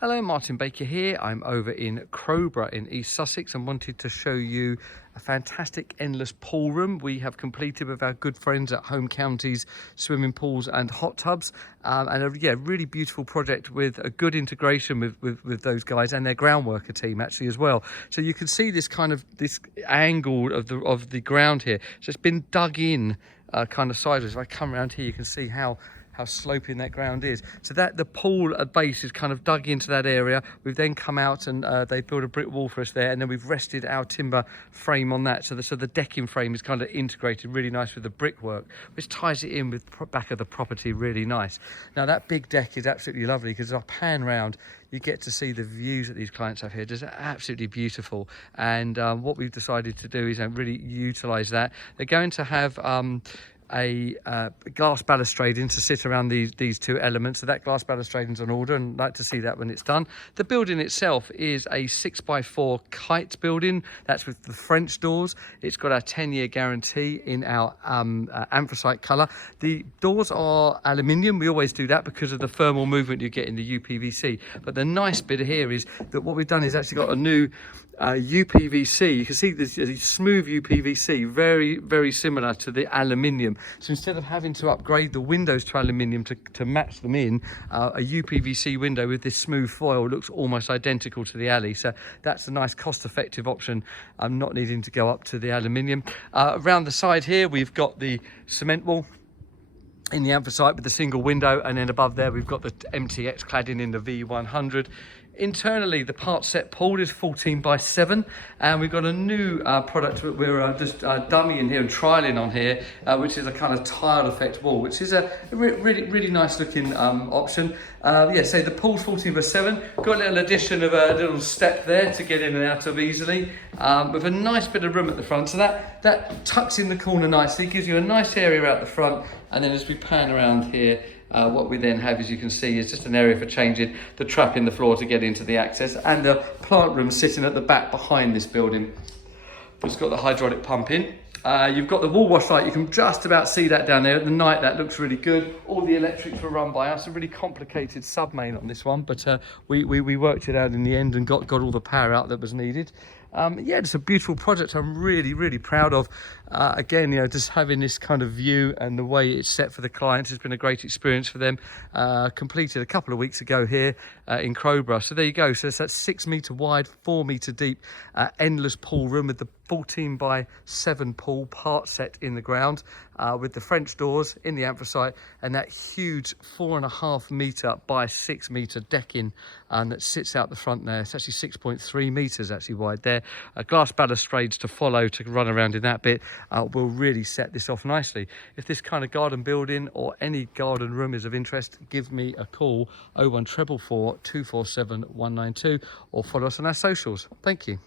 Hello, Martin Baker here. I'm over in Crowborough in East Sussex and wanted to show you a fantastic endless pool room we have completed with our good friends at Home Counties Swimming Pools and Hot Tubs. Really beautiful project with a good integration with those guys and their ground worker team actually as well. So you can see this angle of the ground here. So it's been dug in kind of sideways. If I come around here, you can see how sloping that ground is. So that the pool at base is kind of dug into that area. We've then come out and they built a brick wall for us there, and then we've rested our timber frame on that. So the decking frame is kind of integrated really nice with the brickwork, which ties it in with the back of the property really nice. Now that big deck is absolutely lovely because as I pan round, you get to see the views that these clients have here. Just absolutely beautiful. And what we've decided to do is really utilize that. They're going to have a glass balustrading to sit around these two elements. So that glass balustrading is on order, and I'd like to see that when it's done. The building itself is a 6x4 kite building. That's with the French doors. It's got our 10-year guarantee in our anthracite colour. The doors are aluminium. We always do that because of the thermal movement you get in the UPVC. But the nice bit here is that what we've done is actually got a new UPVC. You can see this smooth UPVC, very similar to the aluminium. So instead of having to upgrade the windows to aluminium to match them in, a UPVC window with this smooth foil looks almost identical to the alley. So that's a nice cost-effective option. I'm not needing to go up to the aluminium. Around the side here, we've got the cement wall in the anthracite with the single window, and then above there we've got the MTX cladding in the V100. Internally, the part set pool is 14x7, and we've got a new product we're just dummying here and trialing on here, which is a kind of tile effect wall, which is a really nice looking option. So the pool's 14x7, got a little addition of a little step there to get in and out of easily, with a nice bit of room at the front. So that tucks in the corner nicely, gives you a nice area out the front, and then as we pan around here, what we then have, as you can see, is just an area for changing the trap in the floor to get into the access, and the plant room sitting at the back behind this building. It's got the hydraulic pump in. You've got the wall wash light. You can just about see that down there. At the night, that looks really good. All the electrics were run by us. A really complicated sub-main on this one, but we worked it out in the end and got all the power out that was needed. It's a beautiful project I'm really proud of. Again, just having this kind of view and the way it's set for the clients has been a great experience for them. Completed a couple of weeks ago here in Crowborough. So there you go. So it's that 6 metre wide, 4 metre deep, endless pool room with the 14x7 pool part set in the ground, with the French doors in the anthracite, and that huge 4.5 metre by 6 metre decking that sits out the front there. It's actually 6.3 metres actually wide there. Glass balustrades to follow to run around in that bit will really set this off nicely. If this kind of garden building or any garden room is of interest, give me a call, 01444 247 192, or follow us on our socials. Thank you.